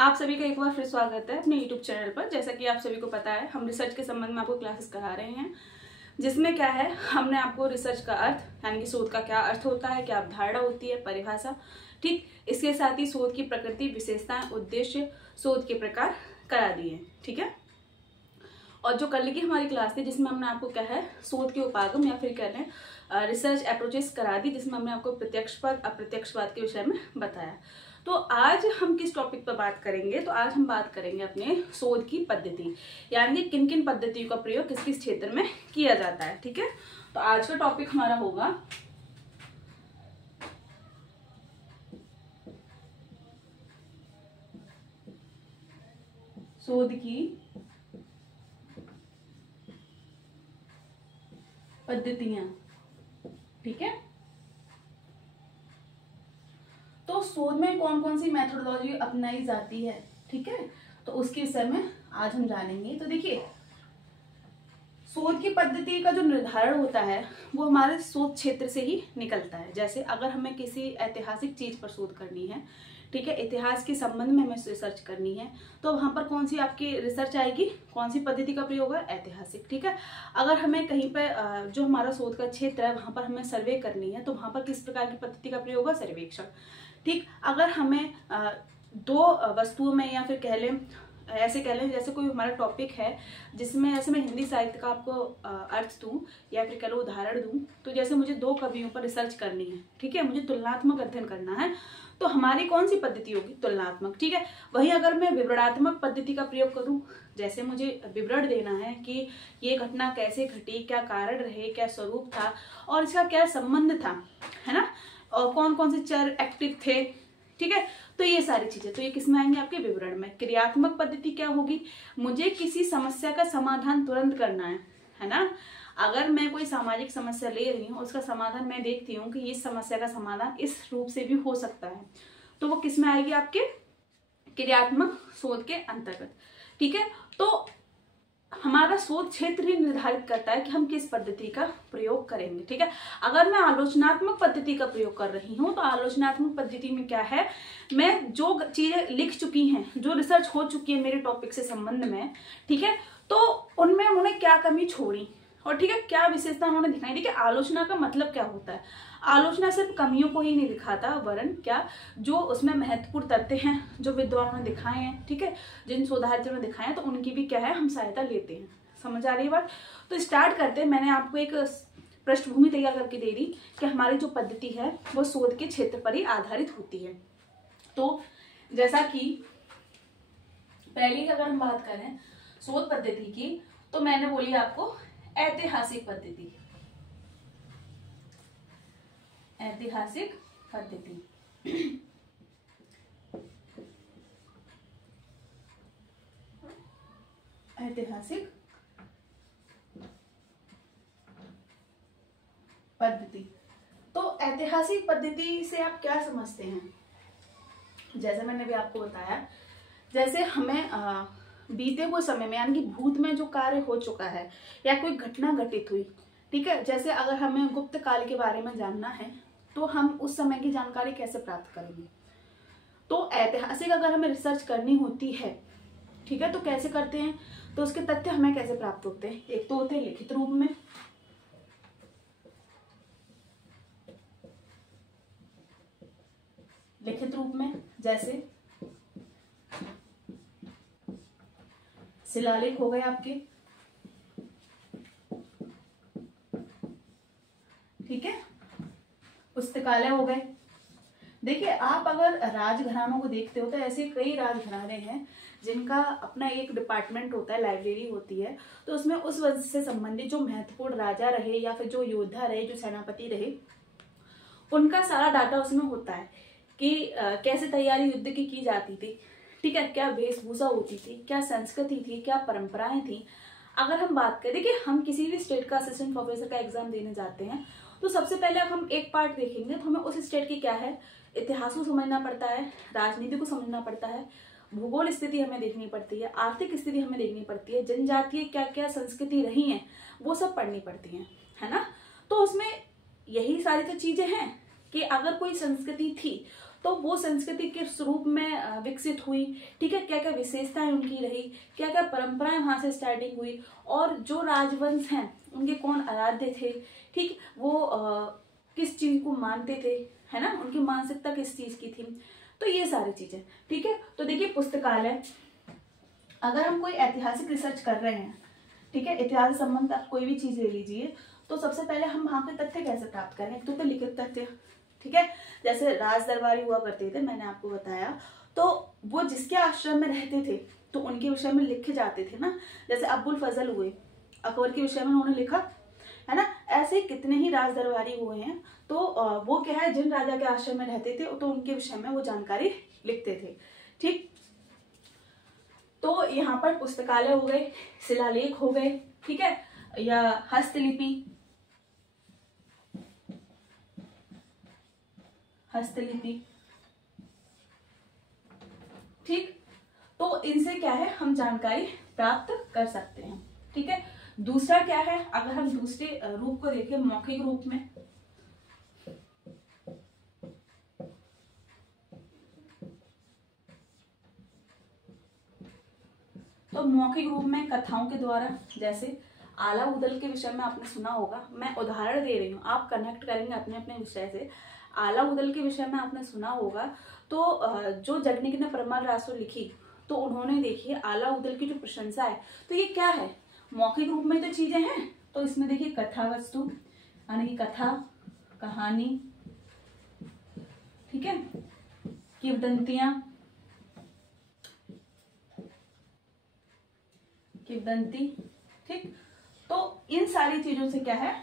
आप सभी का एक बार फिर स्वागत है अपने YouTube चैनल पर। जैसा कि आप सभी को पता है, हम रिसर्च के संबंध में आपको क्लासेस करा रहे हैं, जिसमें क्या है, हमने आपको रिसर्च का अर्थ यानी कि शोध का क्या अर्थ होता है, क्या अवधारणा होती है, परिभाषा, ठीक, इसके साथ ही शोध की प्रकृति, विशेषताएं, उद्देश्य, शोध के प्रकार करा दिए हैं। ठीक है। और जो कल की हमारी क्लास थी जिसमें हमने आपको क्या है, शोध के उपागम या फिर कहते हैं रिसर्च अप्रोचेस करा दी, जिसमें हमने आपको प्रत्यक्षवाद अप्रत्यक्षवाद के विषय में बताया। तो आज हम किस टॉपिक पर बात करेंगे, तो आज हम बात करेंगे अपने शोध की पद्धति, यानी कि किन किन पद्धतियों का प्रयोग किस किस क्षेत्र में किया जाता है। ठीक है। तो आज का टॉपिक हमारा होगा शोध की पद्धतियां। ठीक है। तो शोध में कौन कौन सी मेथोडोलॉजी अपनाई जाती है, ठीक है, तो उसके विषय में आज हम जानेंगे। तो देखिए, शोध की पद्धति का जो निर्धारण होता है वो हमारे शोध क्षेत्र से ही निकलता है। जैसे अगर हमें किसी ऐतिहासिक चीज पर शोध करनी है, ठीक है, इतिहास के संबंध में हमें रिसर्च करनी है, तो वहां पर कौन सी आपकी रिसर्च आएगी, कौन सी पद्धति का प्रयोग है, ऐतिहासिक। ठीक है। अगर हमें कहीं पर जो हमारा शोध का क्षेत्र है वहां पर हमें सर्वे करनी है, तो वहां पर किस प्रकार की पद्धति का प्रयोग है, सर्वेक्षण। ठीक। अगर हमें दो वस्तुओं में या फिर ऐसे कह लें जैसे कोई हमारा टॉपिक है जिसमें ऐसे मैं हिंदी साहित्य का आपको अर्थ दूं या फिर कह लो उदाहरण दूं, तो जैसे मुझे दो कवियों पर रिसर्च करनी है, ठीक है, मुझे तुलनात्मक अध्ययन करना है, तो हमारी कौन सी पद्धति होगी, तुलनात्मक। ठीक है। वहीं अगर मैं विवरणात्मक पद्धति का प्रयोग करूं, जैसे मुझे विवरण देना है कि ये घटना कैसे घटी, क्या कारण रहे, क्या स्वरूप था और इसका क्या संबंध था, है ना, और कौन कौन से चर एक्टिव थे, ठीक है, तो ये सारी चीजें, तो ये किसमें आएंगे, आपके विवरण में। क्रियात्मक पद्धति क्या होगी, मुझे किसी समस्या का समाधान तुरंत करना है ना। अगर मैं कोई सामाजिक समस्या ले रही हूँ, उसका समाधान मैं देखती हूँ कि इस समस्या का समाधान इस रूप से भी हो सकता है, तो वो किसमें आएगी, आपके क्रियात्मक शोध के अंतर्गत। ठीक है। तो हमारा शोध क्षेत्र ही निर्धारित करता है कि हम किस पद्धति का प्रयोग करेंगे। ठीक है। अगर मैं आलोचनात्मक पद्धति का प्रयोग कर रही हूं, तो आलोचनात्मक पद्धति में क्या है, मैं जो चीजें लिख चुकी हैं, जो रिसर्च हो चुकी है मेरे टॉपिक से संबंध में, ठीक है, तो उनमें उन्होंने क्या कमी छोड़ी और ठीक है क्या विशेषता उन्होंने दिखाई। देखिए, आलोचना का मतलब क्या होता है, आलोचना सिर्फ कमियों को ही नहीं दिखाता, वरन क्या जो उसमें महत्वपूर्ण तथ्य हैं जो विद्वानों ने दिखाए हैं, ठीक है, जिन शोधार्थियों ने दिखाए हैं, तो उनकी भी क्या है, हम सहायता लेते हैं। समझ आ रही है बात। तो स्टार्ट करते हैं। मैंने आपको एक पृष्ठभूमि तैयार करके दे दी कि हमारी जो पद्धति है वो शोध के क्षेत्र पर ही आधारित होती है। तो जैसा कि पहले अगर हम बात करें शोध पद्धति की, तो मैंने बोली आपको ऐतिहासिक पद्धति, ऐतिहासिक पद्धति। ऐतिहासिक पद्धति। तो ऐतिहासिक पद्धति से आप क्या समझते हैं, जैसे मैंने भी आपको बताया, जैसे हमें बीते हुए समय में यानी कि भूत में जो कार्य हो चुका है या कोई घटना घटित हुई, ठीक है, जैसे अगर हमें गुप्त काल के बारे में जानना है तो हम उस समय की जानकारी कैसे प्राप्त करेंगे। तो ऐतिहासिक अगर हमें रिसर्च करनी होती है, ठीक है, तो कैसे करते हैं, तो उसके तथ्य हमें कैसे प्राप्त होते हैं। एक तो होते हैं लिखित रूप में, लिखित रूप में जैसे शिलालेख हो गए आपके, ठीक है, पुस्तकालय हो गए। देखिए, आप अगर राजघरानों को देखते हो तो ऐसे कई राजघराने हैं जिनका अपना एक डिपार्टमेंट होता है, लाइब्रेरी होती है, तो उसमें उस वंश से संबंधित जो महत्वपूर्ण राजा रहे या फिर जो योद्धा रहे, जो सेनापति रहे, उनका सारा डाटा उसमें होता है कि कैसे तैयारी युद्ध की जाती थी, ठीक है, क्या वेशभूषा होती थी, क्या संस्कृति थी, क्या परंपराएं थी। अगर हम बात करें, देखिए, हम किसी भी स्टेट का असिस्टेंट प्रोफेसर का एग्जाम देने जाते हैं तो सबसे पहले हम एक पार्ट देखेंगे, तो हमें उस स्टेट की क्या है, इतिहास को समझना पड़ता है, राजनीति को समझना पड़ता है, भूगोल स्थिति हमें देखनी पड़ती है, आर्थिक स्थिति हमें देखनी पड़ती है, जनजातीय क्या क्या संस्कृति रही हैं वो सब पढ़नी पड़ती हैं, है ना। तो उसमें यही सारी तो चीजें हैं कि अगर कोई संस्कृति थी तो वो संस्कृति किस रूप में विकसित हुई, ठीक है, क्या क्या विशेषताएं उनकी रही, क्या क्या परंपराएं वहां से स्टार्टिंग हुई, और जो राजवंश हैं उनके कौन आराध्य थे, ठीक, वो किस चीज को मानते थे, है ना, उनकी मानसिकता किस चीज की थी, तो ये सारी चीजें, ठीक है। तो देखिए पुस्तकालय, अगर हम कोई ऐतिहासिक रिसर्च कर रहे हैं, ठीक है, इतिहास से संबंधित आप कोई भी चीज ले लीजिए, तो सबसे पहले हम वहां के तथ्य कैसे प्राप्त करें, एक तो लिखित तथ्य, ठीक है, जैसे राज दरबारी हुआ करते थे, मैंने आपको बताया, तो वो जिसके आश्रम में रहते थे तो उनके विषय में लिखे जाते थे ना, जैसे अब्बुल फजल हुए, अकबर के विषय में उन्होंने लिखा, है ना, ऐसे कितने ही राज दरबारी हुए हैं, तो वो क्या है, जिन राजा के आश्रम में रहते थे तो उनके विषय में वो जानकारी लिखते थे, ठीक। तो यहाँ पर पुस्तकालय हो गए, शिलालेख हो गए, ठीक है, या हस्तलिपि, ठीक, तो इनसे क्या है, हम जानकारी प्राप्त कर सकते हैं, ठीक है। दूसरा क्या है, अगर हम दूसरे रूप को देखें मौखिक रूप में, तो मौखिक रूप में कथाओं के द्वारा, जैसे आला उदल के विषय में आपने सुना होगा, मैं उदाहरण दे रही हूँ, आप कनेक्ट करेंगे अपने अपने विषय से। आला उदल के विषय में आपने सुना होगा, तो जो जगनिक ने परमार रासो लिखी, तो उन्होंने देखिए आला उदल की जो प्रशंसा है, तो ये क्या है, मौखिक रूप में तो चीजें हैं, तो इसमें देखिए कथा वस्तु यानी कथा, कहानी, ठीक है, किंवदंतियां, किंवदंती, ठीक, तो इन सारी चीजों से क्या है,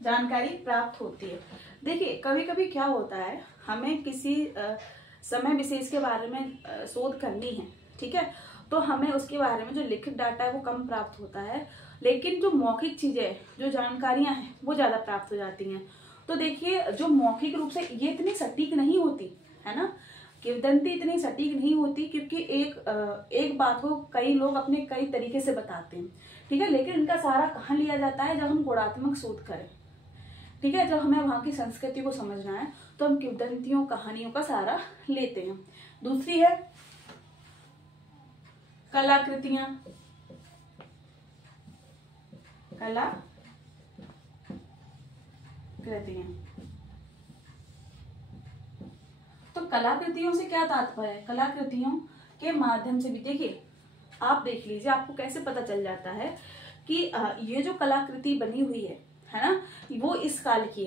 जानकारी प्राप्त होती है। देखिए कभी कभी क्या होता है, हमें किसी समय विशेष के बारे में शोध करनी है, ठीक है, तो हमें उसके बारे में जो लिखित डाटा है वो कम प्राप्त होता है, लेकिन जो मौखिक चीजें, जो जानकारियां हैं वो ज्यादा प्राप्त हो जाती हैं। तो देखिए जो मौखिक रूप से ये इतनी सटीक नहीं होती है ना, किंवदंती इतनी सटीक नहीं होती, क्योंकि एक बात को कई लोग अपने कई तरीके से बताते हैं, ठीक है, लेकिन इनका सारा कहाँ लिया जाता है, जब हम गुणात्मक शोध करें, ठीक है, जब हमें वहां की संस्कृति को समझना है तो हम किंवदंतियों कहानियों का सहारा लेते हैं। दूसरी है कलाकृतियां, तो कलाकृतियों से क्या तात्पर्य है, कलाकृतियों के माध्यम से भी, देखिए आप देख लीजिए, आपको कैसे पता चल जाता है कि ये जो कलाकृति बनी हुई है ना, वो इस काल की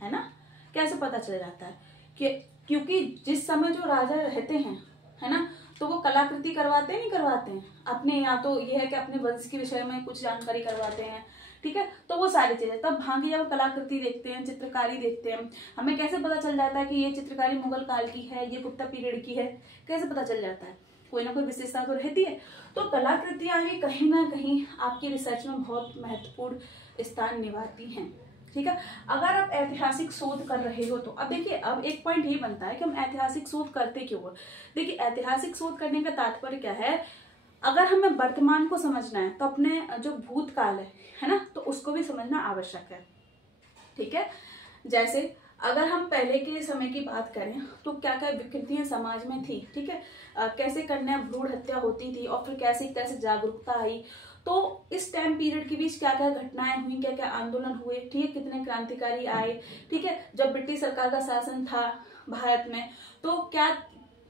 है ना, कैसे पता चल जाता है कि क्योंकि जिस समय जो राजा रहते हैं, है ना, तो वो कलाकृति करवाते नहीं करवाते हैं अपने, या तो ये है कि अपने वंश के विषय में कुछ जानकारी करवाते हैं, ठीक है, तो वो सारी चीजें, तब भांगी जब कलाकृति देखते हैं, चित्रकारी देखते हैं, हमें कैसे पता चल जाता है कि ये चित्रकारी मुगल काल की है, ये गुप्ता पीरियड की है, कैसे पता चल जाता है, कोई ना कोई विशेषता तो रहती है। तो कलाकृतियां भी कहीं ना कहीं आपकी रिसर्च में बहुत महत्वपूर्ण स्थान निभाती हैं, ठीक है। अगर आप ऐतिहासिक शोध कर रहे हो तो अब देखिए, अब एक पॉइंट ये बनता है कि हम ऐतिहासिक शोध करते क्यों हो। देखिए ऐतिहासिक शोध करने का तात्पर्य क्या है, अगर हमें वर्तमान को समझना है तो अपने जो भूतकाल है ना, तो उसको भी समझना आवश्यक है, ठीक है। जैसे अगर हम पहले के समय की बात करें तो क्या क्या विकृतियां समाज में थी, ठीक है, कैसे कन्या भ्रूण हत्या होती थी, और फिर कैसे कैसे जागरूकता आई, तो इस टाइम पीरियड के बीच क्या क्या घटनाएं हुई, क्या क्या आंदोलन हुए, ठीक है, कितने क्रांतिकारी आए, ठीक है, जब ब्रिटिश सरकार का शासन था भारत में तो क्या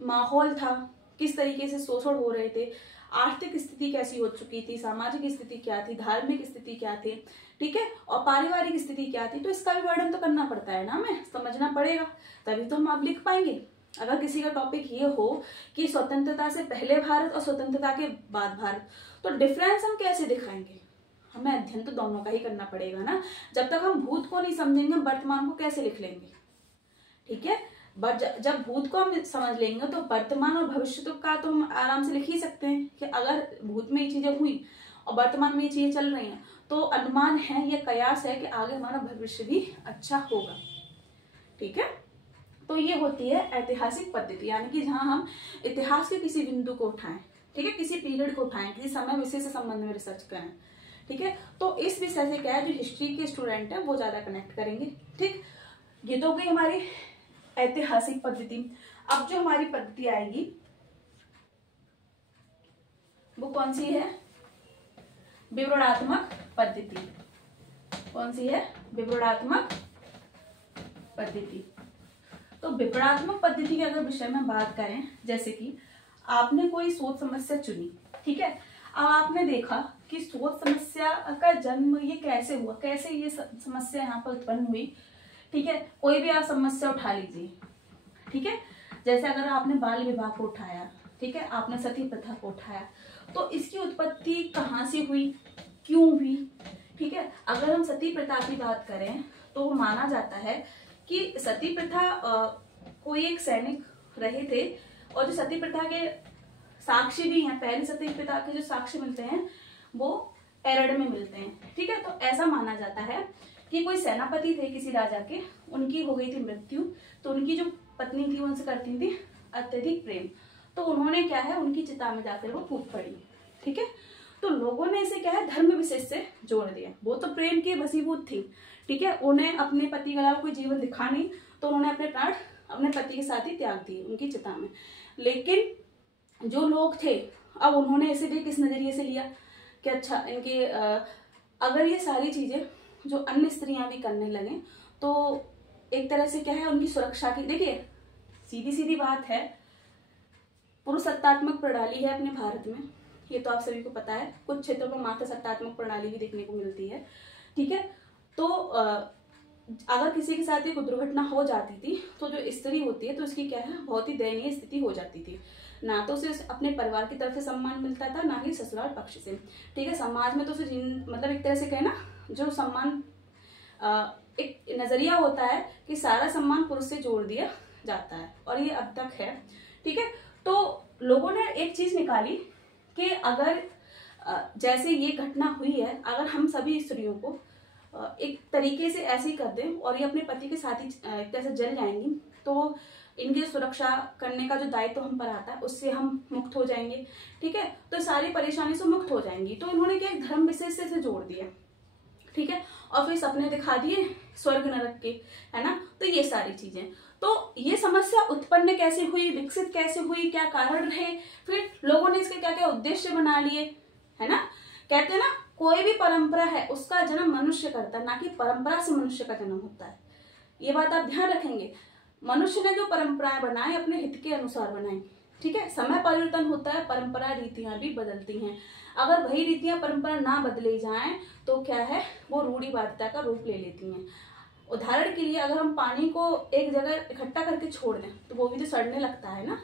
माहौल था, किस तरीके से शोषण हो रहे थे, आर्थिक स्थिति कैसी हो चुकी थी, सामाजिक स्थिति क्या थी, धार्मिक स्थिति क्या थी, ठीक है, और पारिवारिक स्थिति क्या थी, तो इसका भी वर्णन तो करना पड़ता है ना, हमें समझना पड़ेगा, तभी तो हम आप लिख पाएंगे। अगर किसी का टॉपिक ये हो कि स्वतंत्रता से पहले भारत और स्वतंत्रता के बाद भारत, तो डिफरेंस हम कैसे दिखाएंगे, हमें अध्ययन तो दोनों का ही करना पड़ेगा ना। जब तक हम भूत को नहीं समझेंगे वर्तमान को कैसे लिख लेंगे, ठीक है, जब भूत को हम समझ लेंगे तो वर्तमान और भविष्य का तो हम आराम से लिख ही सकते हैं कि अगर भूत में ये चीजें हुई और वर्तमान में ये चीजें चल रही हैं, तो अनुमान है, ये कयास है कि आगे हमारा भविष्य भी अच्छा होगा, ठीक है। तो ये होती है ऐतिहासिक पद्धति, यानी कि जहां हम इतिहास के किसी बिंदु को उठाएं, ठीक है, किसी पीरियड को उठाएं, किसी समय विशेष से संबंध में रिसर्च करें, ठीक है। तो इस विषय से क्या है, जो हिस्ट्री के स्टूडेंट है वो ज्यादा कनेक्ट करेंगे। ठीक, ये तो गई हमारी ऐतिहासिक पद्धति। अब जो हमारी पद्धति आएगी वो कौन सी है, विवरणात्मक पद्धति। कौन सी है, विवरणात्मक पद्धति। तो विवरणात्मक पद्धति के अगर विषय में बात करें, जैसे कि आपने कोई शोध समस्या चुनी, ठीक है। अब आपने देखा कि शोध समस्या का जन्म ये कैसे हुआ, कैसे ये समस्या यहाँ पर उत्पन्न हुई, ठीक है। कोई भी आप समस्या उठा लीजिए, ठीक है। जैसे अगर आपने बाल विवाह को उठाया, ठीक है, आपने सती प्रथा को उठाया, तो इसकी उत्पत्ति कहाँ से हुई, क्यों हुई, ठीक है। अगर हम सती प्रथा की बात करें तो माना जाता है कि सती प्रथा कोई एक सैनिक रहे थे, और जो सती प्रथा के साक्ष्य भी हैं, पहले सती प्रथा के जो साक्ष्य मिलते हैं वो एरड में मिलते हैं, ठीक है। तो ऐसा माना जाता है कि कोई सेनापति थे किसी राजा के, उनकी हो गई थी मृत्यु, तो उनकी जो पत्नी थी उनसे करती थी अत्यधिक प्रेम, तो उन्होंने क्या है, उनकी चिता में जाकर वो कूद पड़ी, ठीक है। तो लोगों ने इसे क्या है, धर्म विशेष से जोड़ दिया। वो तो प्रेम की वशीभूत थी, ठीक है, उन्हें अपने पति के अलावा कोई जीवन दिखा नहीं, तो उन्होंने अपने प्राण अपने पति के साथ ही त्याग दिए उनकी चिता में। लेकिन जो लोग थे, अब उन्होंने इसे भी किस नजरिए से लिया कि अच्छा इनके अगर ये सारी चीजें जो अन्य स्त्रियां भी करने लगे तो एक तरह से क्या है, उनकी सुरक्षा की। देखिए सीधी सीधी बात है, पुरुषसत्तात्मक प्रणाली है अपने भारत में, ये तो आप सभी को पता है। कुछ क्षेत्रों में मातृ सत्तात्मक प्रणाली भी देखने को मिलती है, ठीक है। तो अगर किसी के साथ एक दुर्घटना हो जाती थी तो जो स्त्री होती है तो उसकी क्या है, बहुत ही दयनीय स्थिति हो जाती थी। ना तो उसे अपने परिवार की तरफ से सम्मान मिलता था, ना ही ससुराल पक्ष से, ठीक है। समाज में तो उसे मतलब एक तरह से कहे ना, जो सम्मान एक नजरिया होता है कि सारा सम्मान पुरुष से जोड़ दिया जाता है, और ये अब तक है, ठीक है। तो लोगों ने एक चीज निकाली कि अगर जैसे ये घटना हुई है, अगर हम सभी स्त्रियों को एक तरीके से ऐसे ही कर दें और ये अपने पति के साथ ही एक तरह से जल जाएंगी, तो इनकी सुरक्षा करने का जो दायित्व हम पर आता है उससे हम मुक्त हो जाएंगे, ठीक है। तो सारी परेशानी से मुक्त हो जाएंगी। तो इन्होंने क्या, एक धर्म विशेष से जोड़ दिया, ठीक है, और फिर सपने दिखा दिए स्वर्ग नरक के, है ना। तो ये सारी चीजें, तो ये समस्या उत्पन्न कैसे हुई, विकसित कैसे हुई, क्या कारण रहे, फिर लोगों ने इसके क्या क्या उद्देश्य बना लिए, है ना। कहते हैं ना, कोई भी परंपरा है उसका जन्म मनुष्य करता है, ना कि परंपरा से मनुष्य का जन्म होता है। ये बात आप ध्यान रखेंगे। मनुष्य ने जो परंपराएं बनाए अपने हित के अनुसार बनाई, ठीक है। समय परिवर्तन होता है, परंपरा रीतियां भी बदलती हैं। अगर वही रीतियां परंपरा ना बदले जाएं तो क्या है, वो रूढ़िवादिता का रूप ले लेती हैं। उदाहरण के लिए अगर हम पानी को एक जगह इकट्ठा करके छोड़ दें तो वो भी तो सड़ने लगता है ना।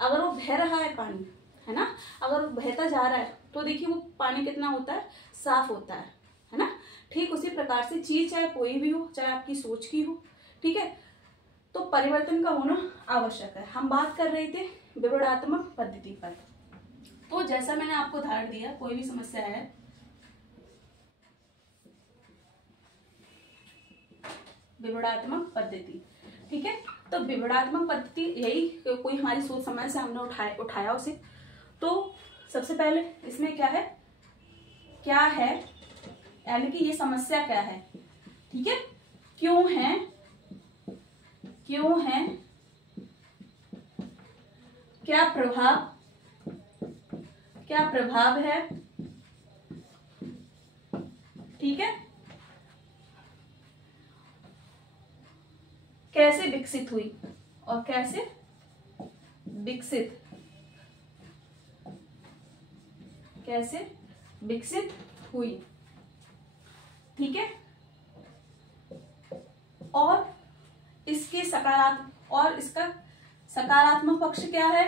अगर वो बह रहा है पानी, है ना, अगर वो बहता जा रहा है तो देखिए वो पानी कितना होता है, साफ होता है ना। ठीक उसी प्रकार से चीज चाहे कोई भी हो, चाहे आपकी सोच की हो, ठीक है, तो परिवर्तन का होना आवश्यक है। हम बात कर रहे थे विवरणात्मक पद्धति पर। तो जैसा मैंने आपको उदाहरण दिया, कोई भी समस्या है, विवरणात्मक पद्धति, ठीक है। तो विवरणात्मक पद्धति यही, कोई हमारी सोच समझ से हमने उठाया उसे, तो सबसे पहले इसमें क्या है, यानी कि ये समस्या क्या है, ठीक है, क्यों है, क्या प्रभाव है, ठीक है, कैसे विकसित हुई और कैसे विकसित हुई, ठीक है। और इसका सकारात्मक पक्ष क्या है,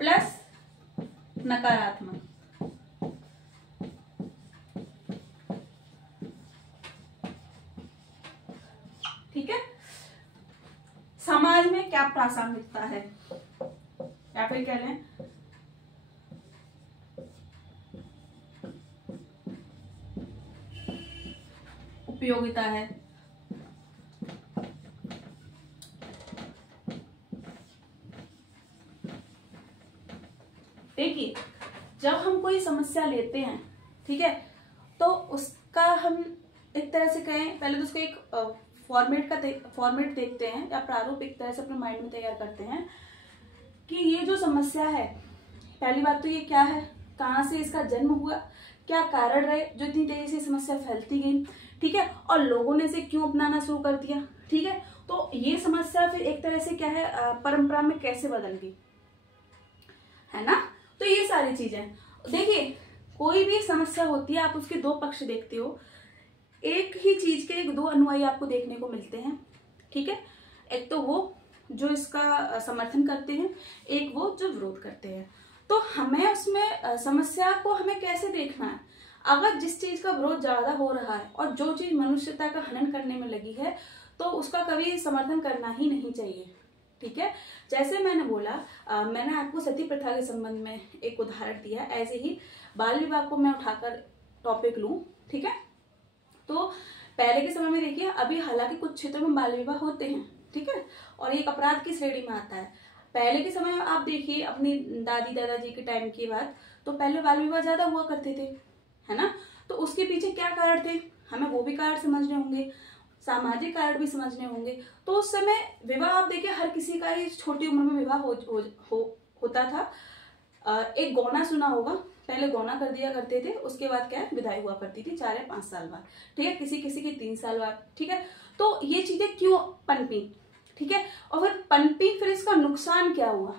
प्लस नकारात्मक, ठीक है। समाज में क्या प्रासंगिकता है, या फिर कह लें उपयोगिता है, कोई समस्या लेते हैं, ठीक है, तो उसका हम एक तरह से कहें, पहले तो उसको एक फॉर्मेट देखते हैं या प्रारूप एक तरह से अपने माइंड में तैयार करते हैं कि ये जो समस्या है, पहली बात तो ये क्या है, कहाँ से इसका जन्म हुआ, क्या कारण रहे जो इतनी तेजी से समस्या फैलती गई, ठीक है, और लोगों ने इसे क्यों अपनाना शुरू कर दिया, ठीक है। तो ये समस्या फिर एक तरह से क्या है, परंपरा में कैसे बदल गई, है ना। तो ये सारी चीजें देखिए, कोई भी समस्या होती है आप उसके दो पक्ष देखते हो, एक ही चीज के दो अनुयायी आपको देखने को मिलते हैं, ठीक है। एक तो वो जो इसका समर्थन करते हैं, एक वो जो विरोध करते हैं। तो हमें उसमें समस्या को हमें कैसे देखना है, अगर जिस चीज का विरोध ज्यादा हो रहा है और जो चीज मनुष्यता का हनन करने में लगी है, तो उसका कभी समर्थन करना ही नहीं चाहिए, ठीक है। जैसे मैंने बोला, मैंने आपको सती प्रथा के संबंध में एक उदाहरण दिया, ऐसे ही बाल विवाह को मैं उठाकर टॉपिक लूं, ठीक है। तो पहले के समय में देखिए, अभी हालांकि कुछ क्षेत्रों में बाल विवाह होते हैं, ठीक है, और एक अपराध की श्रेणी में आता है। पहले के समय में आप देखिए, अपनी दादी दादाजी के टाइम की बात, तो पहले बाल विवाह ज्यादा हुआ करते थे, है ना। तो उसके पीछे क्या कारण थे, हमें वो भी कारण समझने होंगे, सामाजिक कारण भी समझने होंगे। तो उस समय विवाह आप देखिए, हर किसी का ही छोटी उम्र में विवाह होता था। एक गौना सुना होगा, पहले गौना कर दिया करते थे, उसके बाद क्या है, विदाई हुआ करती थी 4 या 5 साल बाद, ठीक है, किसी किसी के 3 साल बाद, ठीक है। तो ये चीजें क्यों पनपी, ठीक है, और फिर पनपी, फिर इसका नुकसान क्या हुआ,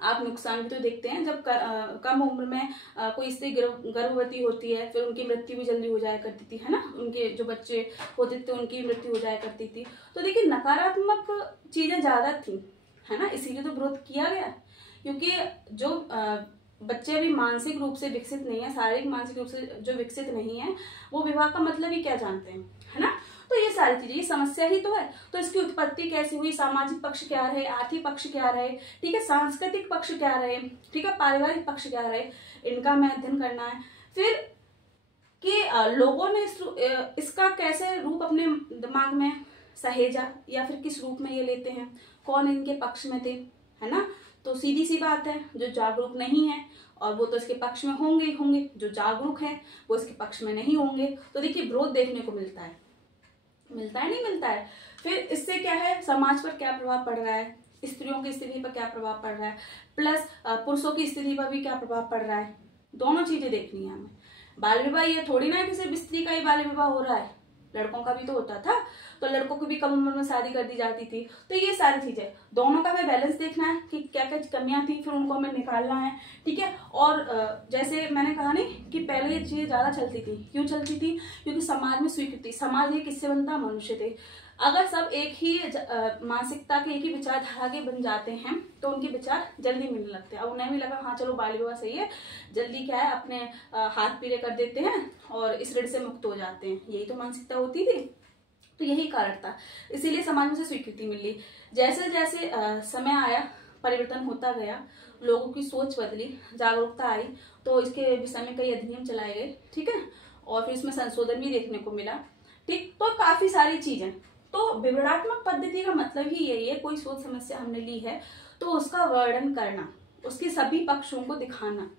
आप नुकसान भी तो देखते हैं। जब कम उम्र में कोई स्त्री गर्भवती होती है, फिर उनकी मृत्यु भी जल्दी हो जाया करती थी, है ना, उनके जो बच्चे होते थे उनकी मृत्यु हो जाया करती थी। तो देखिए, नकारात्मक चीजें ज्यादा थी, है ना, इसीलिए तो विरोध किया गया, क्योंकि जो बच्चे अभी मानसिक रूप से विकसित नहीं है, शारीरिक मानसिक रूप से जो विकसित नहीं है, वो विवाह का मतलब ही क्या जानते हैं, है ना। तो ये सारी चीजें, ये समस्या ही तो है। तो इसकी उत्पत्ति कैसे हुई, सामाजिक पक्ष क्या रहे, आर्थिक पक्ष क्या रहे, ठीक है, सांस्कृतिक पक्ष क्या रहे, ठीक है, पारिवारिक पक्ष क्या रहे, इनका मैं अध्ययन करना है। फिर कि लोगों ने इसका कैसे रूप अपने दिमाग में सहेजा, या फिर किस रूप में ये लेते हैं, कौन इनके पक्ष में थे, है ना। तो सीधी सी बात है, जो जागरूक नहीं है और वो तो इसके पक्ष में होंगे ही होंगे, जो जागरूक है वो इसके पक्ष में नहीं होंगे। तो देखिए, विरोध देखने को मिलता है, नहीं मिलता है। फिर इससे क्या है, समाज पर क्या प्रभाव पड़ रहा है, स्त्रियों की स्थिति पर क्या प्रभाव पड़ रहा है, प्लस पुरुषों की स्थिति पर भी क्या प्रभाव पड़ रहा है, दोनों चीजें देखनी है हमें। बाल विवाह ये थोड़ी ना है कि सिर्फ स्त्री का ही बाल विवाह हो रहा है, लड़कों का भी तो होता था, तो लड़कों की भी कम उम्र में शादी कर दी जाती थी। तो ये सारी चीजें, दोनों का हमें बैलेंस देखना है कि क्या क्या कमियां थी, फिर उनको हमें निकालना है, ठीक है। और जैसे मैंने कहा नहीं कि पहले ये चीजें ज्यादा चलती थी, क्यों चलती थी, क्योंकि समाज में स्वीकृति, समाज एक किससे बनता, मनुष्य थे। अगर सब एक ही मानसिकता के, एक ही विचारधारा के बन जाते हैं, तो उनके विचार जल्दी मिलने लगते हैं। अब उन्हें भी लगा हाँ चलो बाल विवाह सही है, जल्दी क्या है अपने हाथ पीले कर देते हैं और इस ऋण से मुक्त हो जाते हैं, यही तो मानसिकता होती थी। तो यही कारण था, इसीलिए समाज में से स्वीकृति मिली। जैसे जैसे समय आया, परिवर्तन होता गया, लोगों की सोच बदली, जागरूकता आई, तो इसके विषय में कई अधिनियम चलाए गए, ठीक है, और फिर इसमें संशोधन भी देखने को मिला, ठीक। तो काफी सारी चीजें, तो विवरणात्मक पद्धति का मतलब ही यही है, कोई सोच समस्या हमने ली है तो उसका वर्णन करना, उसके सभी पक्षों को दिखाना,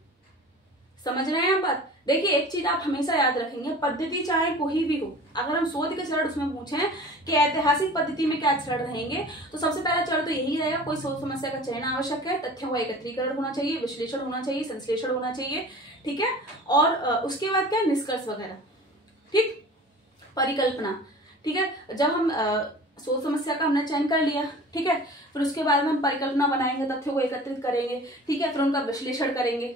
समझ रहे हैं आप बात। देखिए, एक चीज आप हमेशा याद रखेंगे, पद्धति चाहे कोई भी हो, अगर हम शोध के चरण उसमें पूछें कि ऐतिहासिक पद्धति में क्या चरण रहेंगे, तो सबसे पहला चरण तो यही रहेगा, कोई शोध समस्या का चयन आवश्यक है, तथ्यों का एकत्रीकरण होना चाहिए, विश्लेषण होना चाहिए, संश्लेषण होना चाहिए, ठीक है, और उसके बाद क्या, निष्कर्ष वगैरह, ठीक, परिकल्पना, ठीक है। जब हम शोध समस्या का हमने चयन कर लिया, ठीक है, फिर उसके बाद में हम परिकल्पना बनाएंगे, तथ्यों को एकत्रित करेंगे, ठीक है, फिर उनका विश्लेषण करेंगे,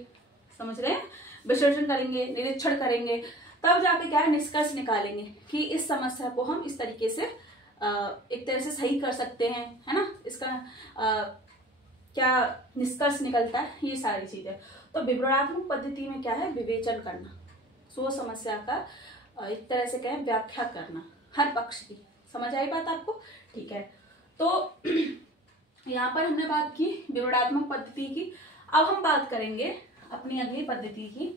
समझ रहे हैं, विश्लेषण करेंगे, निरीक्षण करेंगे, तब जाके क्या है, निष्कर्ष निकालेंगे कि इस समस्या को हम इस तरीके से एक तरह से सही कर सकते हैं, है ना, इसका क्या निष्कर्ष निकलता है, ये सारी चीजें। तो विवरणात्मक पद्धति में क्या है, विवेचन करना, शोध समस्या का एक तरह से कहें व्याख्या करना, हर पक्ष की, समझ आई बात आपको, ठीक है। तो यहाँ पर हमने बात की विवरणात्मक पद्धति की। अब हम बात करेंगे अपनी अगली पद्धति की,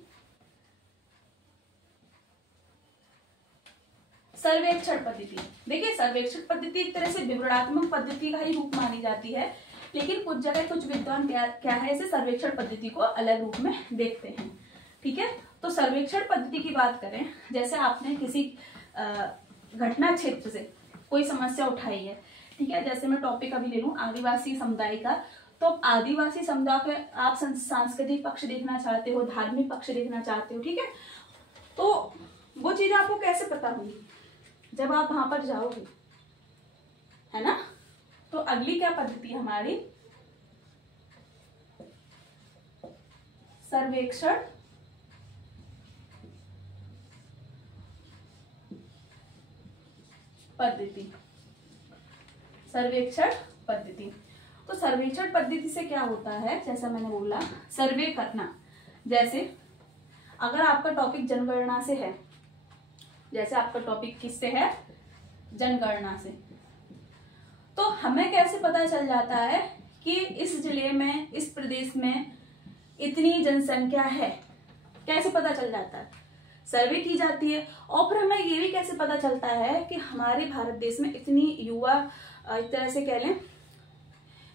सर्वेक्षण पद्धति। देखिए, सर्वेक्षण पद्धति एक तरह से विवरणात्मक पद्धति का ही रूप मानी जाती है, लेकिन कुछ जगह कुछ विद्वान क्या है, इसे सर्वेक्षण पद्धति को अलग रूप में देखते हैं। ठीक है, तो सर्वेक्षण पद्धति की बात करें, जैसे आपने किसी घटना क्षेत्र से कोई समस्या उठाई है, ठीक है, जैसे मैं टॉपिक अभी ले लूं आदिवासी समुदाय का, तो आदिवासी समुदाय के आप सांस्कृतिक पक्ष देखना चाहते हो, धार्मिक पक्ष देखना चाहते हो, ठीक है, तो वो चीज आपको कैसे पता होगी, जब आप वहां पर जाओगे, है ना। तो अगली क्या पद्धति हमारी, सर्वेक्षण पद्धति। सर्वेक्षण पद्धति, तो सर्वेक्षण पद्धति से क्या होता है, जैसा मैंने बोला सर्वे करना। जैसे अगर आपका टॉपिक जनगणना से है, जैसे आपका टॉपिक किससे है, जनगणना से, तो हमें कैसे पता चल जाता है कि इस जिले में, इस प्रदेश में इतनी जनसंख्या है, कैसे पता चल जाता है, सर्वे की जाती है। और फिर हमें ये भी कैसे पता चलता है कि हमारे भारत देश में इतनी युवा, एक तरह से कह लें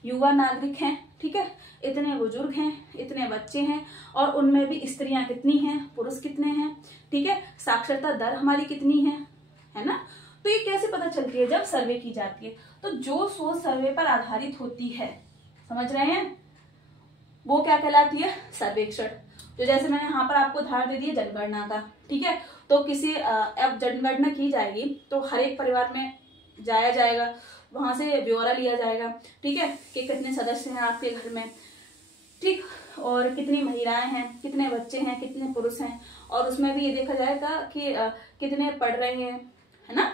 युवा नागरिक हैं, ठीक है, इतने बुजुर्ग हैं, इतने बच्चे हैं, और उनमें भी स्त्रियां कितनी हैं, पुरुष कितने हैं, ठीक है, साक्षरता दर हमारी कितनी है ना। तो ये कैसे पता चलती है, जब सर्वे की जाती है। तो जो सोच सर्वे पर आधारित होती है, समझ रहे हैं, वो क्या कहलाती है, सर्वेक्षण। तो जैसे मैंने यहाँ पर आपको उदाहरण दे दिया जनगणना का, ठीक है, तो किसी अब जनगणना की जाएगी तो हर एक परिवार में जाया जाएगा, वहां से ब्यौरा लिया जाएगा, ठीक है, कि कितने सदस्य हैं आपके घर में, ठीक, और कितनी महिलाएं हैं, कितने बच्चे हैं, कितने पुरुष हैं, और उसमें भी ये देखा जाएगा कि कितने पढ़ रहे हैं, है ना,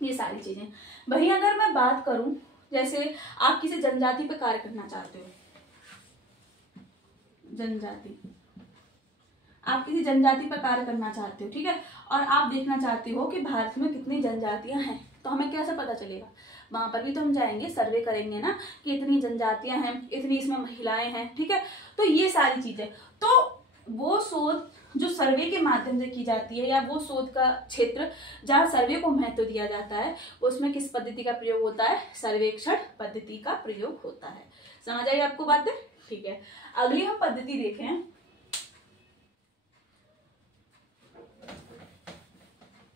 ये सारी चीजें। वहीं अगर मैं बात करूं, जैसे आप किसी जनजाति पे कार्य करना चाहते हो, जनजाति, आप किसी जनजाति पर कार्य करना चाहते हो, ठीक है, और आप देखना चाहते हो कि भारत में कितनी जनजातियां हैं, तो हमें कैसे पता चलेगा, वहां पर भी तो हम जाएंगे, सर्वे करेंगे ना कि इतनी जनजातियां हैं, इतनी इसमें महिलाएं हैं, ठीक है। तो ये सारी चीजें, तो वो शोध जो सर्वे के माध्यम से की जाती है, या वो शोध का क्षेत्र जहाँ सर्वे को महत्व दिया जाता है, उसमें किस पद्धति का प्रयोग होता है, सर्वेक्षण पद्धति का प्रयोग होता है। समझ आई आपको बातें, ठीक है। अगली हम पद्धति देखें,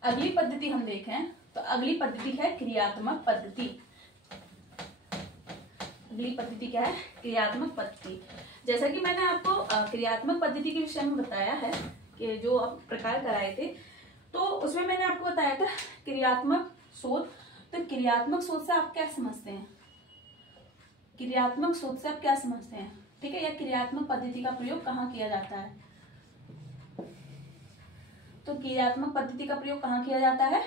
अगली पद्धति हम देखें तो अगली पद्धति है क्रियात्मक पद्धति। अगली पद्धति क्या है, क्रियात्मक पद्धति। जैसा कि मैंने आपको क्रियात्मक पद्धति के विषय में बताया है कि जो प्रकार कराए थे, तो उसमें मैंने आपको बताया था क्रियात्मक शोध। तो क्रियात्मक शोध से आप क्या समझते हैं, क्रियात्मक शोध से आप क्या समझते हैं, ठीक है, या क्रियात्मक पद्धति का प्रयोग कहाँ किया जाता है। तो क्रियात्मक पद्धति का प्रयोग कहाँ किया जाता है,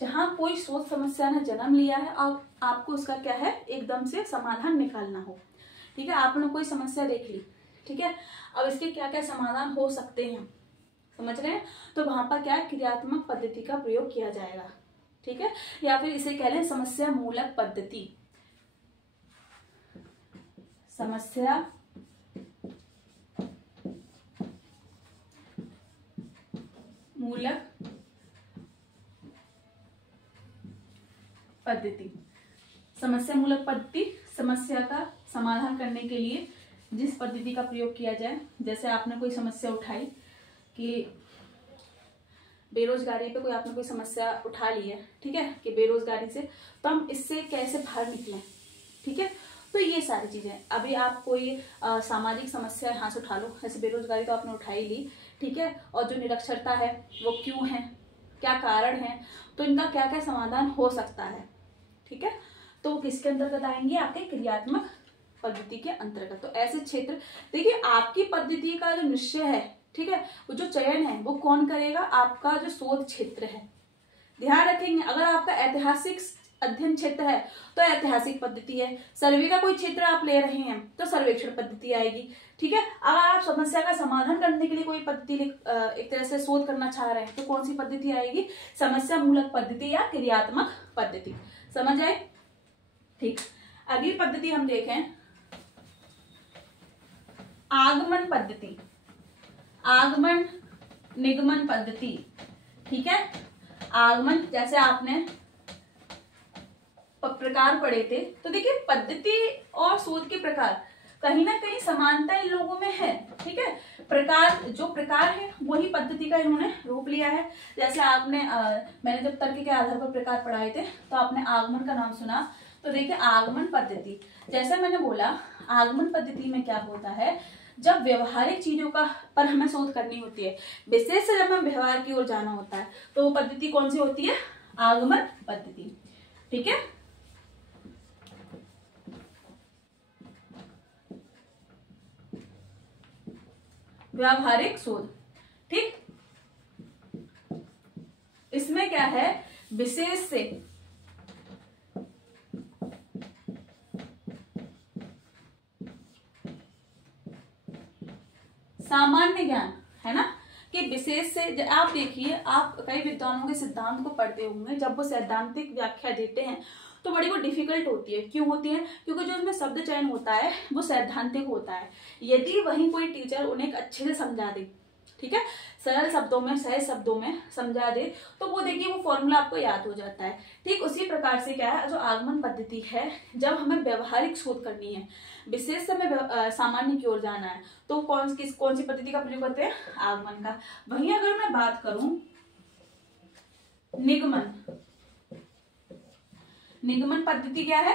जहां कोई शोध समस्या ने जन्म लिया है और आपको उसका क्या है, एकदम से समाधान निकालना हो, ठीक है। आपने कोई समस्या देख ली, ठीक है, अब इसके क्या क्या समाधान हो सकते हैं, समझ रहे हैं, तो वहां पर क्या है, क्रियात्मक पद्धति का प्रयोग किया जाएगा, ठीक है, या फिर इसे कह लें समस्या मूलक पद्धति। समस्या मूलक पद्धति। समस्या मूलक पद्धति, समस्या का समाधान करने के लिए जिस पद्धति का प्रयोग किया जाए। जैसे आपने कोई समस्या उठाई कि बेरोजगारी पे कोई आपने कोई समस्या उठा ली है, ठीक है, कि बेरोजगारी से तो हम इससे कैसे बाहर निकलें, ठीक है। तो ये सारी चीजें, अभी आप कोई सामाजिक समस्या यहाँ से उठा लो, जैसे बेरोजगारी तो आपने उठा ही ली, ठीक है, और जो निरक्षरता है वो क्यों है, क्या कारण है, तो इनका क्या क्या समाधान हो सकता है, ठीक है। तो वो किसके अंतर्गत आएंगे, आपके क्रियात्मक पद्धति के अंतर्गत। तो ऐसे क्षेत्र देखिए, आपकी पद्धति का जो निश्चय है, ठीक है, वो जो चयन है वो कौन करेगा, आपका जो शोध क्षेत्र है। ध्यान रखेंगे, अगर आपका ऐतिहासिक अध्ययन क्षेत्र है तो ऐतिहासिक पद्धति है, सर्वे का कोई क्षेत्र आप ले रहे हैं तो सर्वेक्षण पद्धति आएगी, ठीक है। अगर आप समस्या का समाधान करने के लिए कोई पद्धति एक तरह से शोध करना चाह रहे हैं तो कौन सी पद्धति आएगी, समस्या मूलक पद्धति या क्रियात्मक पद्धति। समझ आए, ठीक। अगली पद्धति हम देखें, आगमन पद्धति, आगमन निगमन पद्धति, ठीक है। आगमन, जैसे आपने प्रकार पढ़े थे, तो देखिए पद्धति और शोध के प्रकार कहीं ना कहीं समानता इन लोगों में है। ठीक है, प्रकार जो प्रकार है वही पद्धति का इन्होंने रूप लिया है। जैसे आपने मैंने जब तर्क के आधार पर प्रकार पढ़ाए थे तो आपने आगमन का नाम सुना, तो देखिए आगमन पद्धति, जैसे मैंने बोला आगमन पद्धति में क्या होता है, जब व्यवहारिक चीजों का पर हमें शोध करनी होती है, विशेष से जब हमें व्यवहार की ओर जाना होता है, तो वो पद्धति कौन सी होती है, आगमन पद्धति। ठीक है, व्यावहारिक शोध। ठीक, इसमें क्या है, विशेष से सामान्य ज्ञान, है ना, कि विशेष से आप देखिए, आप कई विद्वानों के सिद्धांत को पढ़ते होंगे, जब वो सैद्धांतिक व्याख्या देते हैं तो बड़ी वो डिफिकल्ट होती है। क्यों होती है, क्योंकि जो उसमें शब्द चयन होता है वो सैद्धांतिक होता है। यदि वहीं कोई टीचर उन्हें अच्छे से समझा दे, ठीक है, सरल शब्दों में, सहज शब्दों में समझा दे, तो वो देखिए वो फॉर्मूला आपको याद हो जाता है। ठीक उसी प्रकार से क्या है, जो आगमन पद्धति है, जब हमें व्यवहारिक शोध करनी है, विशेष से हमें सामान्य की ओर जाना है, तो कौन सी पद्धति का प्रयोग करते हैं, आगमन का। वहीं अगर मैं बात करूं निगमन, निगमन पद्धति क्या है,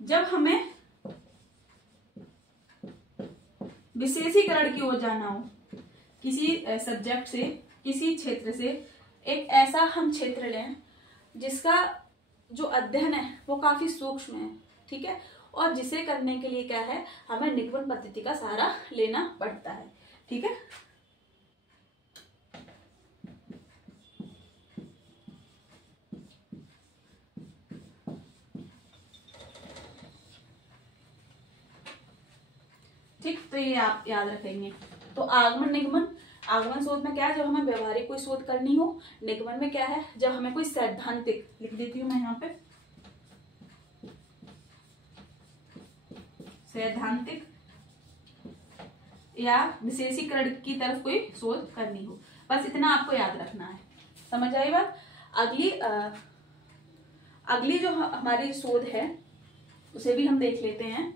जब हमें विशेषीकरण की ओर जाना हो, किसी सब्जेक्ट से, किसी क्षेत्र से, एक ऐसा हम क्षेत्र लें जिसका जो अध्ययन है वो काफी सूक्ष्म है, ठीक है, और जिसे करने के लिए क्या है, हमें निगमन पद्धति का सहारा लेना पड़ता है। ठीक है, ठीक, तो ये आप याद रखेंगे। तो आगमन निगमन, आगमन शोध में क्या है, जब हमें व्यवहारिक कोई शोध करनी हो। निगमन में क्या है, जब हमें कोई सैद्धांतिक, लिख देती हूं मैं यहाँ पे, सैद्धांतिक या विशेषीकरण की तरफ कोई शोध करनी हो। बस इतना आपको याद रखना है, समझ आई बात। अगली जो हमारी शोध है उसे भी हम देख लेते हैं।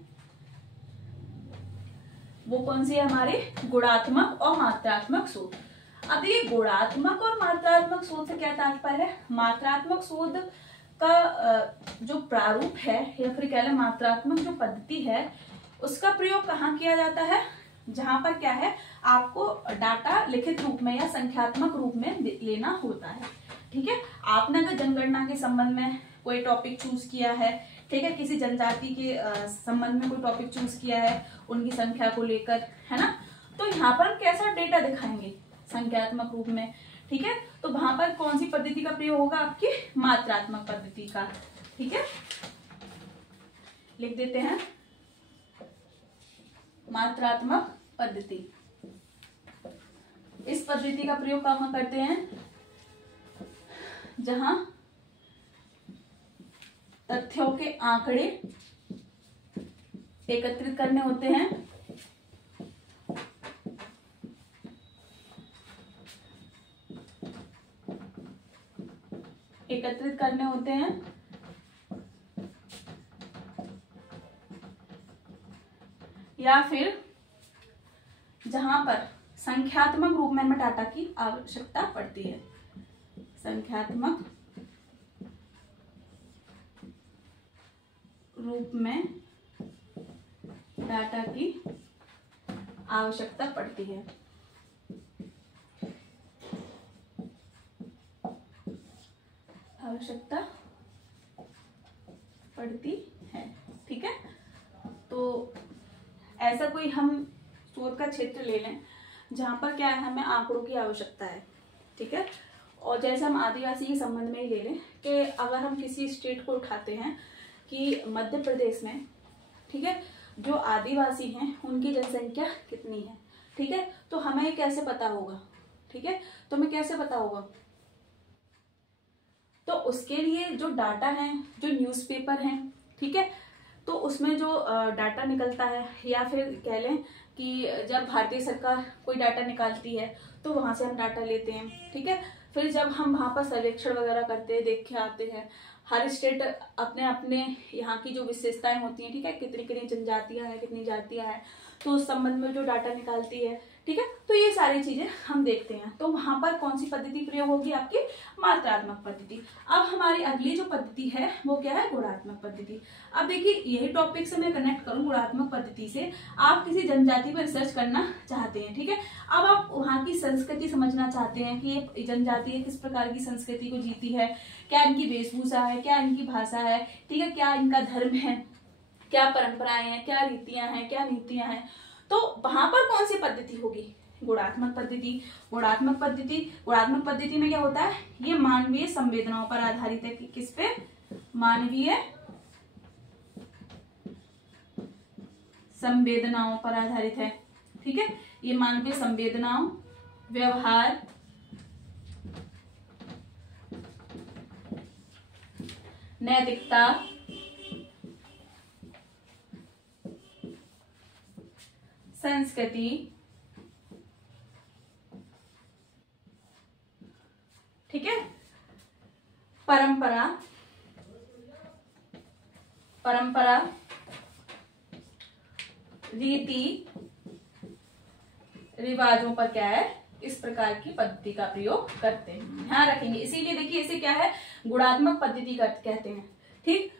वो कौन सी है हमारे, गुणात्मक और मात्रात्मक शोध। अब ये गुणात्मक और मात्रात्मक शोध से क्या तात्पर्य है, मात्रात्मक शोध का जो प्रारूप है, या फिर कह लें मात्रात्मक जो पद्धति है, उसका प्रयोग कहाँ किया जाता है, जहां पर क्या है, आपको डाटा लिखित रूप में या संख्यात्मक रूप में लेना होता है। ठीक है, आपने अगर जनगणना के संबंध में कोई टॉपिक चूज किया है, ठीक है, किसी जनजाति के संबंध में कोई टॉपिक चूज किया है, उनकी संख्या को लेकर, है ना, तो यहाँ पर हम कैसा डेटा दिखाएंगे, संख्यात्मक रूप में। ठीक है, तो वहां पर कौन सी पद्धति का प्रयोग होगा, आपकी मात्रात्मक पद्धति का। ठीक है, लिख देते हैं मात्रात्मक पद्धति। इस पद्धति का प्रयोग कहाँ करते हैं, जहां तथ्यों के आंकड़े एकत्रित करने होते हैं, या फिर जहां पर संख्यात्मक रूप में हमें डाटा की आवश्यकता पड़ती है, संख्यात्मक रूप में डाटा की आवश्यकता पड़ती है। ठीक है, तो ऐसा कोई हम शोध का क्षेत्र ले लें जहां पर क्या है, हमें आंकड़ों की आवश्यकता है। ठीक है, और जैसे हम आदिवासी के संबंध में ही ले लें कि अगर हम किसी स्टेट को उठाते हैं कि मध्य प्रदेश में, ठीक है, जो आदिवासी हैं उनकी जनसंख्या कितनी है। ठीक है, तो हमें कैसे पता होगा, ठीक है, तो हमें कैसे पता होगा, तो उसके लिए जो डाटा है, जो न्यूज़पेपर हैं, ठीक है, तो उसमें जो डाटा निकलता है, या फिर कह लें कि जब भारतीय सरकार कोई डाटा निकालती है तो वहां से हम डाटा लेते हैं। ठीक है, फिर जब हम वहाँ पर सर्वेक्षण वगैरह करते हैं, देख के आते हैं, हर स्टेट अपने अपने यहाँ की जो विशेषताएं होती हैं, ठीक है, कितनी कितनी जनजातियां हैं, कितनी जातियां हैं, तो उस संबंध में जो डाटा निकालती है, ठीक है, तो ये सारी चीजें हम देखते हैं। तो वहां पर कौन सी पद्धति प्रयोग होगी? आपकी मात्रात्मक पद्धति। अब हमारी अगली जो पद्धति है वो क्या है? गुणात्मक पद्धति। अब देखिए यही टॉपिक से मैं कनेक्ट करूं गुणात्मक पद्धति से। आप किसी जनजाति पर रिसर्च करना चाहते हैं, ठीक है, अब आप वहां की संस्कृति समझना चाहते हैं कि ये जनजाति किस प्रकार की संस्कृति को जीती है, क्या इनकी वेशभूषा है, क्या इनकी भाषा है, ठीक है, क्या इनका धर्म है, क्या परंपराएं हैं, क्या रीतियां हैं, क्या नीतियां हैं, तो वहां पर कौन सी पद्धति होगी? गुणात्मक पद्धति। गुणात्मक पद्धति में क्या होता है? ये मानवीय संवेदनाओं पर आधारित है। किस पे? मानवीय संवेदनाओं पर आधारित है, ठीक है, ये मानवीय संवेदनाओं, व्यवहार, नैतिकता, संस्कृति, ठीक है, परंपरा रीति रिवाजों पर क्या है? इस प्रकार की पद्धति का प्रयोग करते हैं। ध्यान रखेंगे, इसीलिए देखिए इसे क्या है? गुणात्मक पद्धति कहते हैं, ठीक।